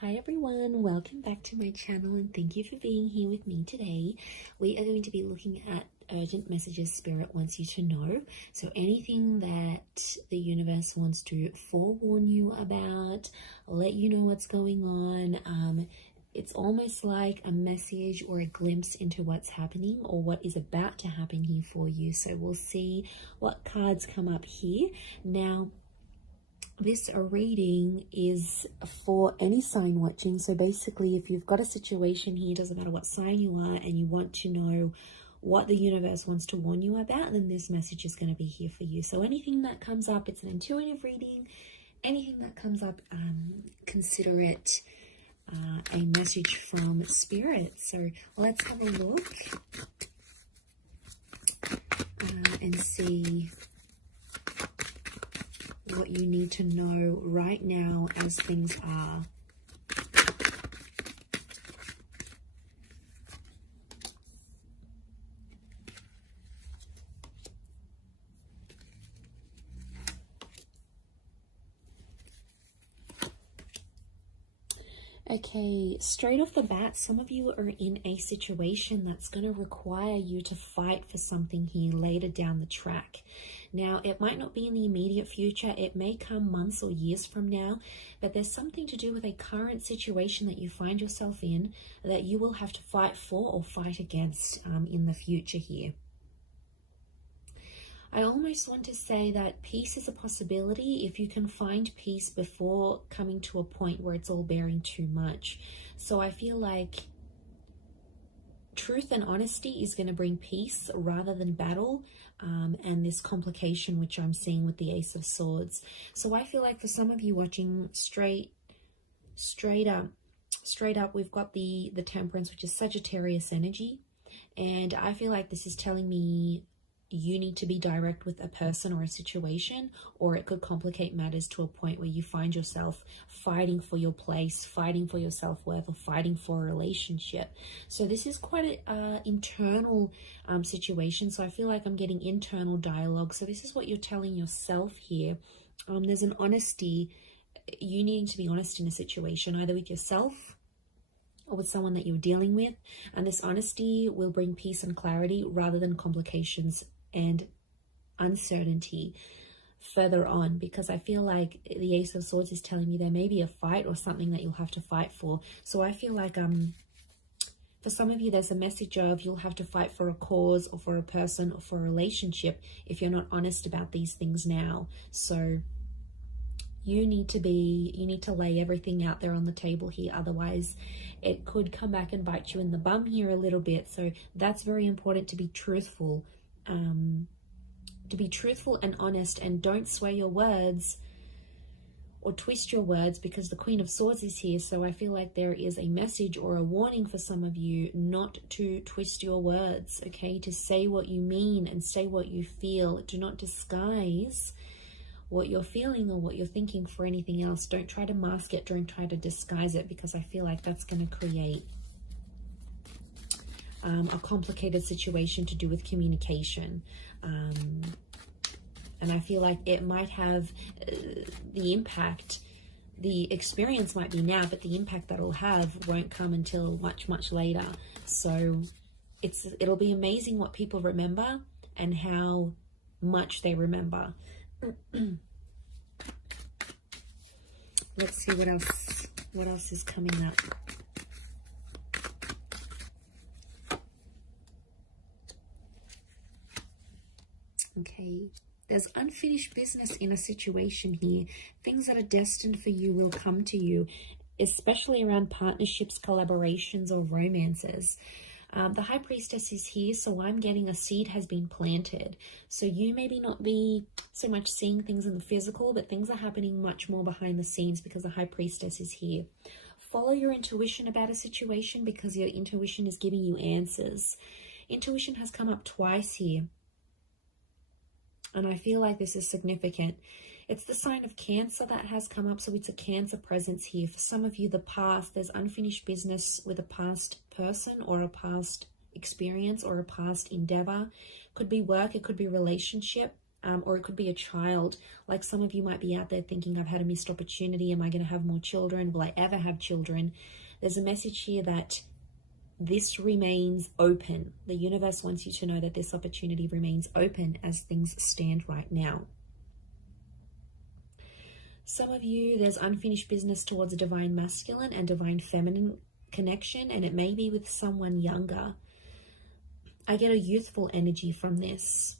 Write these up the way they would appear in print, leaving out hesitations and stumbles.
Hi everyone, welcome back to my channel and thank you for being here with me today. We are going to be looking at urgent messages Spirit wants you to know. So anything that the universe wants to forewarn you about, let you know what's going on. It's almost like a message or a glimpse into what's happening or what is about to happen here for you. So we'll see what cards come up here. Now, this reading is for any sign watching. So basically, if you've got a situation here, doesn't matter what sign you are, and you want to know what the universe wants to warn you about, then this message is going to be here for you. So anything that comes up, it's an intuitive reading. Anything that comes up, consider it a message from Spirit. So let's have a look and see what you need to know right now as things are. Okay, straight off the bat, some of you are in a situation that's going to require you to fight for something here later down the track. Now, it might not be in the immediate future. It may come months or years from now, but there's something to do with a current situation that you find yourself in that you will have to fight for or fight against in the future here. I almost want to say that peace is a possibility if you can find peace before coming to a point where it's all bearing too much. So I feel like truth and honesty is going to bring peace rather than battle and this complication which I'm seeing with the Ace of Swords. So I feel like for some of you watching straight up, we've got the Temperance, which is Sagittarius energy. And I feel like this is telling me you need to be direct with a person or a situation, or it could complicate matters to a point where you find yourself fighting for your place, fighting for your self-worth, or fighting for a relationship. So this is quite an internal situation. So I feel like I'm getting internal dialogue. So this is what you're telling yourself here. There's an honesty, you needing to be honest in a situation, either with yourself or with someone that you're dealing with. And this honesty will bring peace and clarity rather than complications and uncertainty further on, because I feel like the Ace of Swords is telling me there may be a fight or something that you'll have to fight for. So I feel like for some of you, there's a message of you'll have to fight for a cause or for a person or for a relationship if you're not honest about these things now. So you need to lay everything out there on the table here. Otherwise, it could come back and bite you in the bum here a little bit. So that's very important, to be truthful. And honest, and don't sway your words or twist your words, because the Queen of Swords is here. So I feel like there is a message or a warning for some of you not to twist your words, okay? To say what you mean and say what you feel. Do not disguise what you're feeling or what you're thinking for anything else. Don't try to mask it. Don't try to disguise it, because I feel like that's going to create a complicated situation to do with communication. And I feel like it might have the impact, the experience might be now, but the impact that it'll have won't come until much, much later. So it'll be amazing what people remember and how much they remember. Let's see what else is coming up. Okay, there's unfinished business in a situation here. Things that are destined for you will come to you, especially around partnerships, collaborations, or romances. The High Priestess is here, so I'm getting a seed has been planted. So you maybe not be so much seeing things in the physical, but things are happening much more behind the scenes because the High Priestess is here. Follow your intuition about a situation, because your intuition is giving you answers. Intuition has come up twice here, and I feel like this is significant. It's the sign of Cancer that has come up, so it's a Cancer presence here. For some of you, the past, there's unfinished business with a past person or a past experience or a past endeavor. Could be work, it could be relationship. or it could be a child. Like some of you might be out there thinking, I've had a missed opportunity. Am I going to have more children? Will I ever have children? There's a message here that this remains open. The universe wants you to know that this opportunity remains open as things stand right now. Some of you, there's unfinished business towards a divine masculine and divine feminine connection, and it may be with someone younger. I get a youthful energy from this.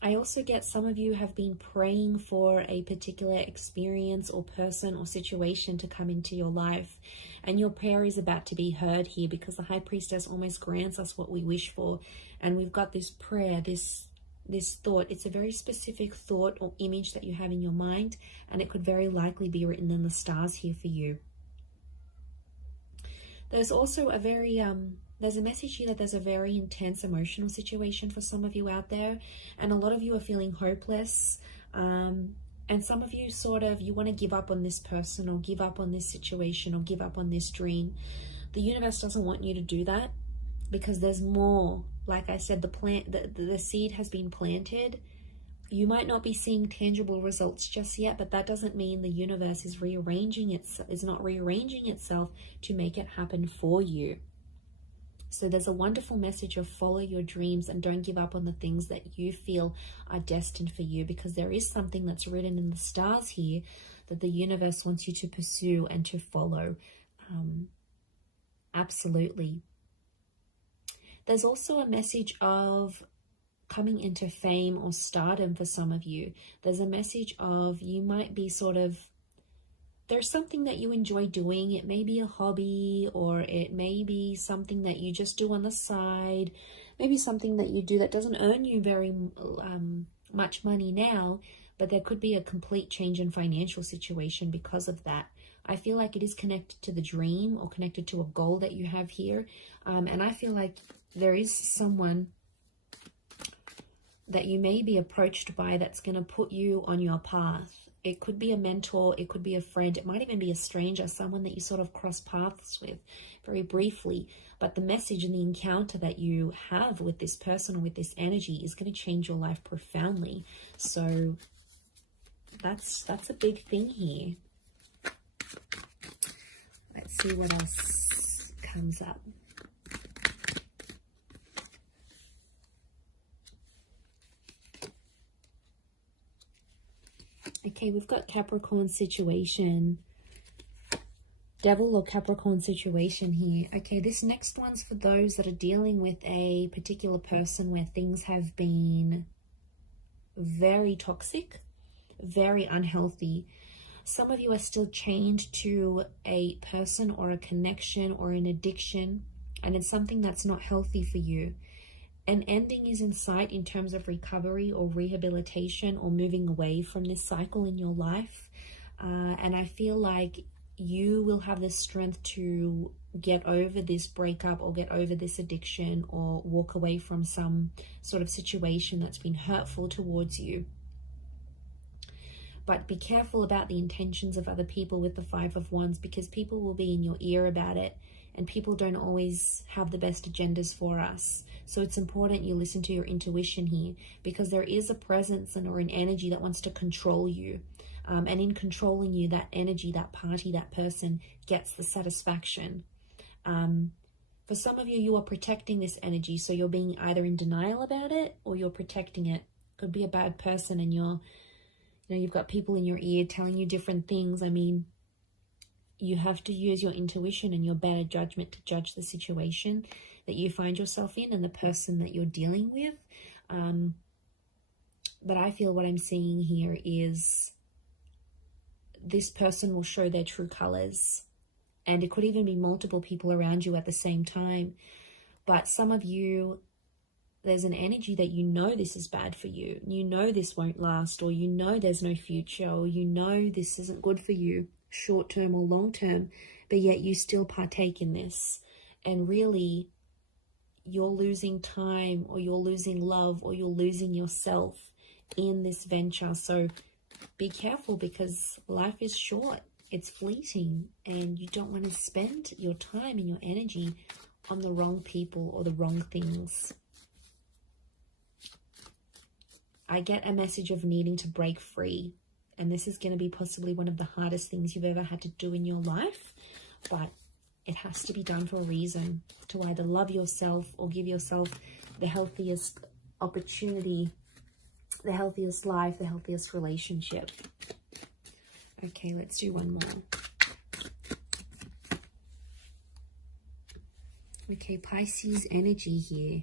I also get some of you have been praying for a particular experience or person or situation to come into your life, and your prayer is about to be heard here, because the High Priestess almost grants us what we wish for. And we've got this prayer, this thought. It's a very specific thought or image that you have in your mind, and it could very likely be written in the stars here for you. There's also a very there's a message here that there's a very intense emotional situation for some of you out there, and a lot of you are feeling hopeless, and some of you you want to give up on this person, or give up on this situation, or give up on this dream. The universe doesn't want you to do that, because there's more. Like I said, the seed has been planted. You might not be seeing tangible results just yet, but that doesn't mean the universe is not rearranging itself to make it happen for you. So there's a wonderful message of follow your dreams and don't give up on the things that you feel are destined for you, because there is something that's written in the stars here that the universe wants you to pursue and to follow. Absolutely. There's also a message of coming into fame or stardom for some of you. There's a message of you might be there's something that you enjoy doing. It may be a hobby, or it may be something that you just do on the side. Maybe something that you do that doesn't earn you very much money now, but there could be a complete change in financial situation because of that. I feel like it is connected to the dream or connected to a goal that you have here. And I feel like there is someone that you may be approached by that's going to put you on your path. It could be a mentor, it could be a friend, it might even be a stranger, someone that you sort of cross paths with very briefly. But the message and the encounter that you have with this person or with this energy is going to change your life profoundly. So that's a big thing here. Let's see what else comes up. Okay, we've got Capricorn situation. Devil or Capricorn situation here. Okay, this next one's for those that are dealing with a particular person where things have been very toxic, very unhealthy. Some of you are still chained to a person or a connection or an addiction, and it's something that's not healthy for you. An ending is in sight in terms of recovery or rehabilitation or moving away from this cycle in your life. And I feel like you will have the strength to get over this breakup or get over this addiction or walk away from some sort of situation that's been hurtful towards you. But be careful about the intentions of other people with the Five of Wands, because people will be in your ear about it, and people don't always have the best agendas for us. So it's important you listen to your intuition here, because there is a presence or an energy that wants to control you. And in controlling you, that energy, that party, that person gets the satisfaction. For some of you, you are protecting this energy. So you're being either in denial about it or you're protecting it. Could be a bad person and you've got people in your ear telling you different things. I mean, you have to use your intuition and your better judgment to judge the situation that you find yourself in and the person that you're dealing with. But I feel what I'm seeing here is this person will show their true colors, and it could even be multiple people around you at the same time. But some of you, there's an energy that you know this is bad for you. You know this won't last, or you know there's no future, or you know this isn't good for you, short-term or long-term, but yet you still partake in this. And really, you're losing time, or you're losing love, or you're losing yourself in this venture. So be careful, because life is short, it's fleeting, and you don't want to spend your time and your energy on the wrong people or the wrong things. I get a message of needing to break free. And this is going to be possibly one of the hardest things you've ever had to do in your life. But it has to be done for a reason, to either love yourself or give yourself the healthiest opportunity, the healthiest life, the healthiest relationship. Okay, let's do one more. Okay, Pisces energy here.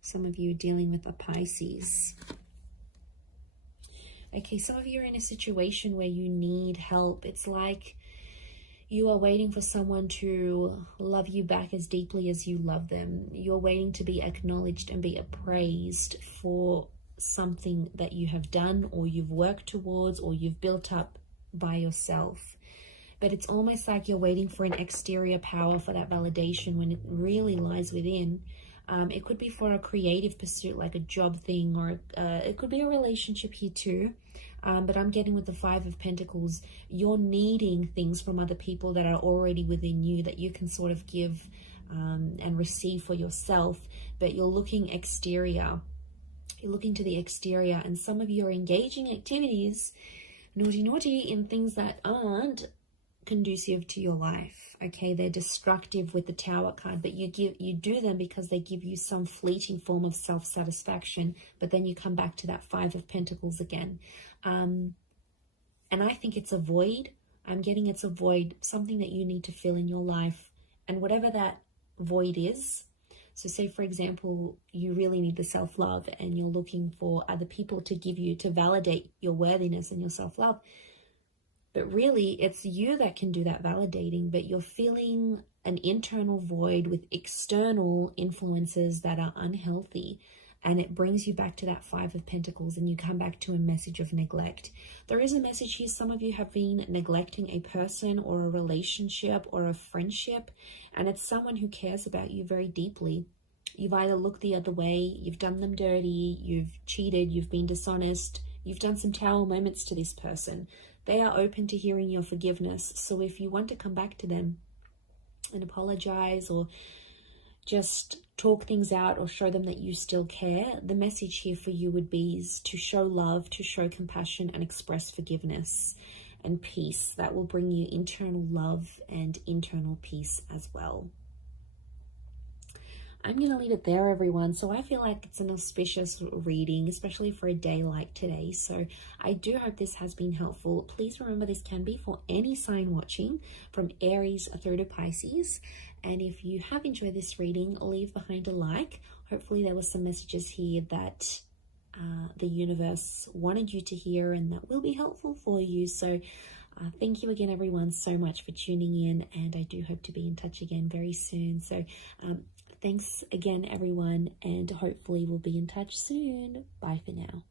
Some of you are dealing with a Pisces. Okay, some of you are in a situation where you need help. It's like you are waiting for someone to love you back as deeply as you love them. You're waiting to be acknowledged and be appraised for something that you have done or you've worked towards or you've built up by yourself. But it's almost like you're waiting for an exterior power for that validation when it really lies within. It could be for a creative pursuit, like a job thing, or it could be a relationship here too. But I'm getting with the Five of Pentacles, you're needing things from other people that are already within you that you can sort of give and receive for yourself. But you're looking exterior. You're looking to the exterior, and some of you are engaging activities, naughty, in things that aren't conducive to your life. Okay, they're destructive with the Tower card, but you do them because they give you some fleeting form of self-satisfaction, but then you come back to that Five of Pentacles again. And I think it's a void. I'm getting it's a void, something that you need to fill in your life. And whatever that void is, so say for example, you really need the self-love and you're looking for other people to give you, to validate your worthiness and your self-love. But really, it's you that can do that validating, but you're feeling an internal void with external influences that are unhealthy. And it brings you back to that Five of Pentacles, and you come back to a message of neglect. There is a message here. Some of you have been neglecting a person or a relationship or a friendship, and it's someone who cares about you very deeply. You've either looked the other way, you've done them dirty, you've cheated, you've been dishonest, you've done some Tower moments to this person. They are open to hearing your forgiveness. So if you want to come back to them and apologize or just talk things out or show them that you still care, the message here for you would be is to show love, to show compassion, and express forgiveness and peace. That will bring you internal love and internal peace as well. I'm going to leave it there, everyone. So I feel like it's an auspicious reading, especially for a day like today. So I do hope this has been helpful. Please remember, this can be for any sign watching, from Aries through to Pisces. And if you have enjoyed this reading, leave behind a like. Hopefully there were some messages here that the universe wanted you to hear and that will be helpful for you. So thank you again, everyone, so much for tuning in. And I do hope to be in touch again very soon. So thanks again, everyone, and hopefully we'll be in touch soon. Bye for now.